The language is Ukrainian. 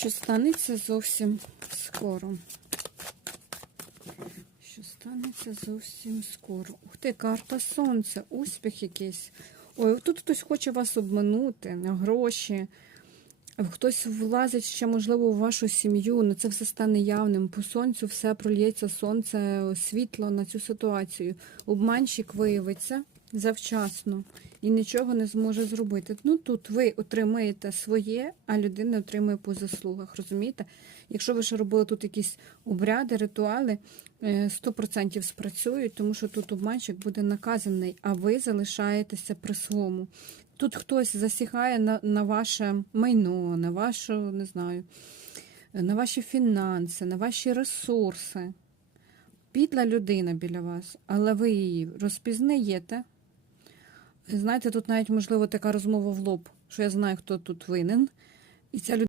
що станеться зовсім скоро. Що станеться зовсім скоро. Ух ти, карта сонця, успіх якийсь. Ой, тут хтось хоче вас обманути, на гроші. Хтось влазить ще, можливо, у вашу сім'ю, але це все стане явним. По сонцю все прольється сонце, світло на цю ситуацію. Обманщик виявиться завчасно і нічого не зможе зробити. Ну тут ви отримаєте своє, а людина отримує по заслугах. Розумієте? Якщо ви ще робили тут якісь обряди, ритуали, е, 100% спрацюють, тому що тут обманщик буде наказаний, а ви залишаєтеся при своєму. Тут хтось засягає на, на ваше майно, на вашу, не знаю, на ваші фінанси, на ваші ресурси. Підла людина біля вас, але ви її розпізнаєте. Знаєте, тут навіть можливо така розмова в лоб, що я знаю, хто тут винен. І ця людина